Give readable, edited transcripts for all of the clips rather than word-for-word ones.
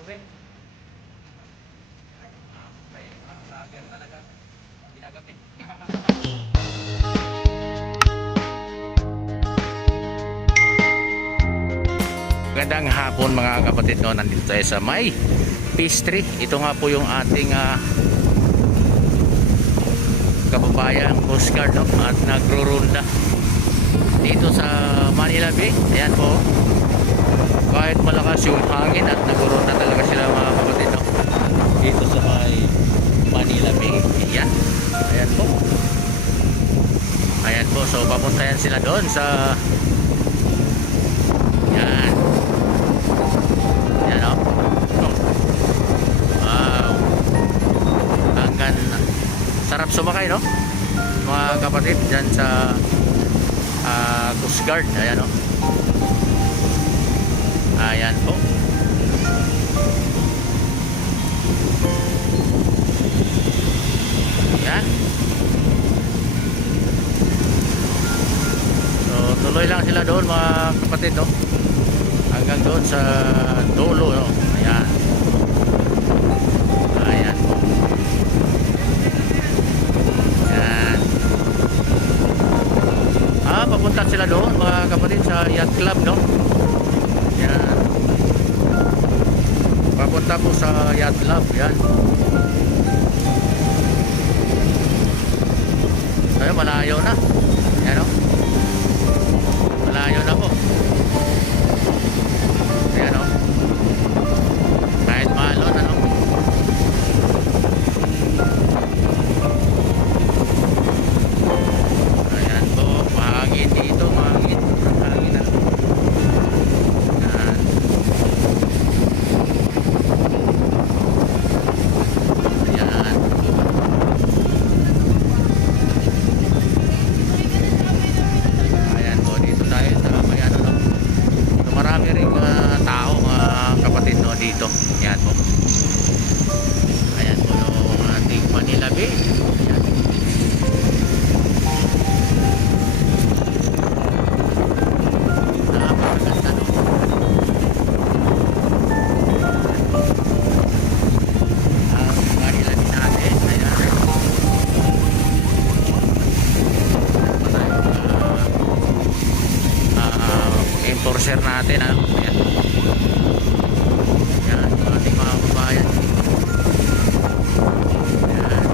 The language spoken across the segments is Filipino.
tubig. May lager talaga. Ginagabi. Magandang hapon mga kapatid, no? Nandito tayo sa may pastry. Ito nga po yung ating kababayang Coast Guard, no? At nagro-ronda dito sa Manila Bay. Ayan po, kahit malakas yung hangin at nagro-ronda talaga sila mga kapatid, no? Dito sa may Manila Bay. Ayan, ayan po. Ayan po, so papuntayan sila doon sa yan. Yan, oh. Wow. Hanggang sarap sumakay, no? Mga kapatid, dyan sa Coast Guard. Ayan, oh. Ayan po. Ayan. So, tuloy lang sila doon mga kapatid, no? Hanggang doon sa dulo, no? Ayan. Ayan po. Ayan. Papunta sila doon mga kapatid sa yacht club, no? Ayan. Papunta po sa yacht club. Ayan. Ayan, malayo na. Ayan, no? Malayo na po. Ayan, o. Kahit maalon, ano? Ayan po, mahangin dito, mahangin. Mahangin na. Ayan. Ayan. Ayan po, dito tayo sa may ano, no? So, marami ring tao mga kapatid, no, dito. Ayan po. Ayan po yung ating Manila Bay. Ayan. Napakaganda, no? Ang Manila Bay natin. Ayan. Enforcer natin, ano? Ayan. Ayan, yung ating mga kababayan. Ayan.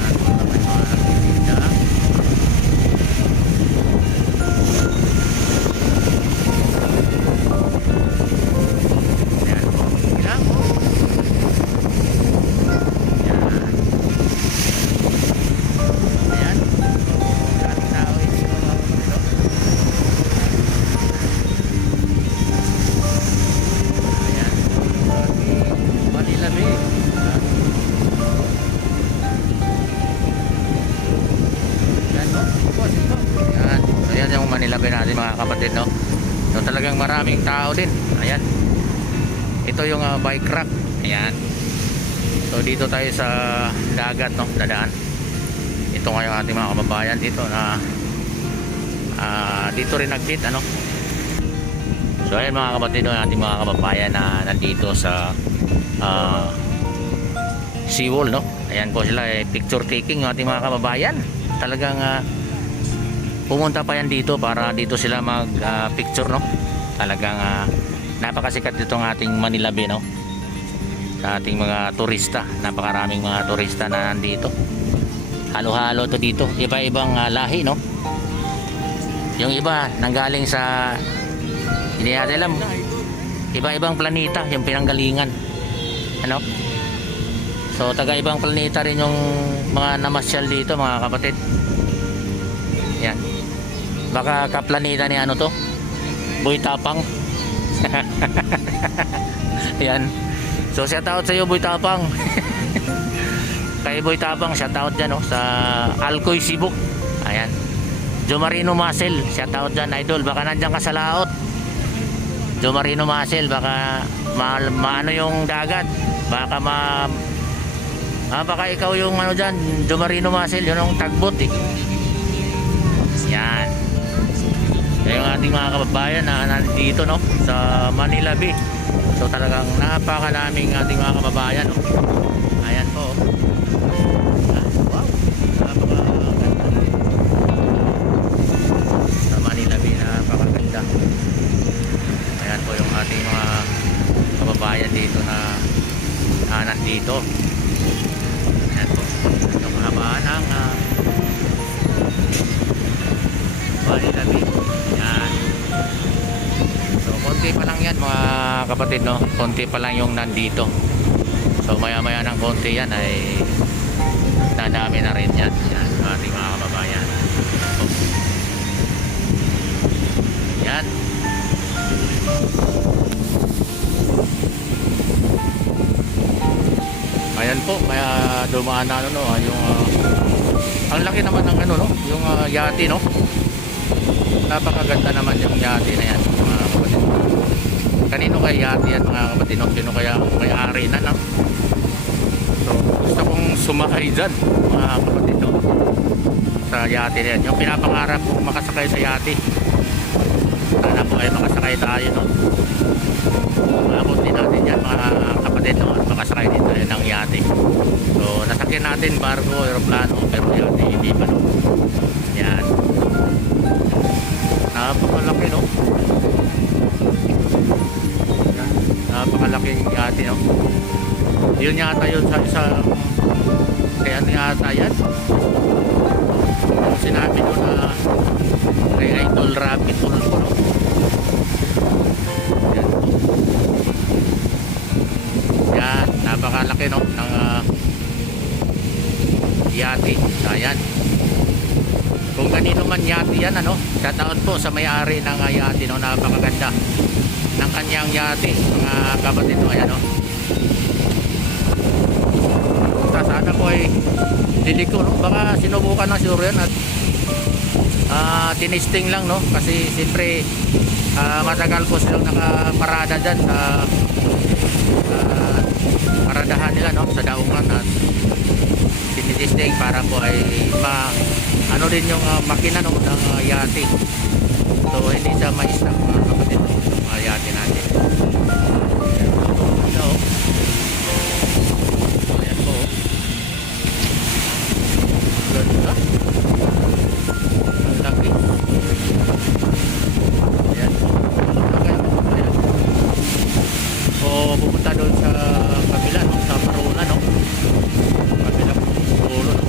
Ayan, may mga nagtitinda. Ayan po, ilang po. Ayan. Ayan. Maraming tao dito mga kapatid, no? Ayan. Manila Bay. Ayan, no? Ayan. So, ayan yung Manila Bay natin mga kapatid, no? So, talagang maraming tao din. Ayan. Ito yung bike rack. Ayan. So, dito tayo sa dagat, no? Dadaan. Ito nga yung ating mga kababayan dito na dito rin nag-fit, ano? So ayan mga kapatid, no, ating mga kababayan na nandito sa seawall, no? Ayan po sila, picture taking yung ating mga kababayan. Talagang pumunta pa yan dito para dito sila mag picture, no? Talagang napakasikat dito ng ating Manila Bay, no? Sa ating mga turista, napakaraming mga turista na nandito. Halo-halo to dito, iba-ibang lahi, no? Yung iba nanggaling sa, hindi natin alam, iba-ibang planeta yung pinanggalingan, ano? So taga-ibang planeta rin yung mga namasyal dito mga kapatid. Yan, baka kaplaneta ni ano to, Boy Tapang. Yan, so shout out sa iyo Boy Tapang. Kay Boy Tapang, shout out dyan, no? Sa Alcoy, Cebu. Ayan, Jomarino Muscle, shout out dyan idol, baka nandyan ka sa laot. Jomarino Muscle, baka maano yung dagat, baka baka ikaw yung ano dyan, Jomarino Muscle, yun yung tagbot, eh. Yan. yung ating mga kababayan na nandito, no, sa Manila Bay. So talagang napakaraming ating mga kababayan, no. Ayan po. Wow, napakaganda sa Manila Bay, napakaganda. Ayan po yung ating mga kababayan dito na nandito. Ayan po yung kahabaan ng Manila Bay. Ayan. So konti pa lang yan mga kapatid, no, konti pa lang yung nandito. So maya maya ng konti yan ay nadami na rin yan. Yan ating mga kababayan. Yan. Ayan po, kaya dumaan na ano, no, yung ang laki naman ng ano, no, yung yate, no. Napakaganda naman yung yate na yan mga kapatid. Kanino kaya yate yan mga kapatid, no? Sino kaya may-ari na, no? So gusto kong sumakay dyan mga kapatid, no, sa yate na yan. Yung pinapangarap kong makasakay sa yate. Sana po ay makasakay tayo, no. Maabot din natin yan mga kapatid, no, at makasakay din tayo ng yate. So nasakyan natin barko, aeroplano, pero yate hindi pa, no. Yan. Napakalaki, no. Yan. Napakalaki yate, no. Yun yata yun sa isang kaya ano yata yan, sinabi ko na kay Idol Rabbit Tulfo, no. Yan. Yan, napakalaki, no, ng yate. Ayan. Kung kanino man yate yan, ano, shoutout po sa may-ari ng yate, no. Napakaganda ng kanyang yate mga kapatid, no. Ayan, no. Sana po ay liliko, no. Baka sinubukan na siguro yan at tinisting lang, no, kasi siyempre matagal po silang nakaparada dyan sa paradahan nila, no, sa daungan, at tinisting para po ay ano din yung makina, no, ng yate. So hindi siya ma-stop mga kapatid, no, mga yate natin. So, ayan po. Ganda. Ang laki. Ayan. Ayan. So pupunta doon sa kabila, no, sa Maruna, no. Kabila po ulo, no.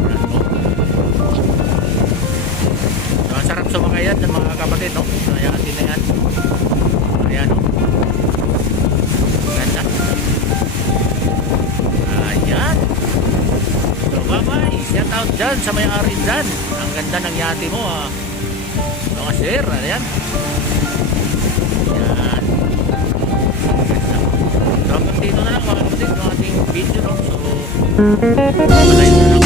Ayan po. So, ang sarap sumakay yan ng mga kapatid, no. Ayan din na yan. Ayan, no. Ganda. Ayan. So bye bye. Shout out dyan sa may-ari dyan. Ang ganda ng yate mo, mga sir. Ayan. Ayan. So hanggang dito na lang mga kapatid yung ating video, no. So malayo na lang.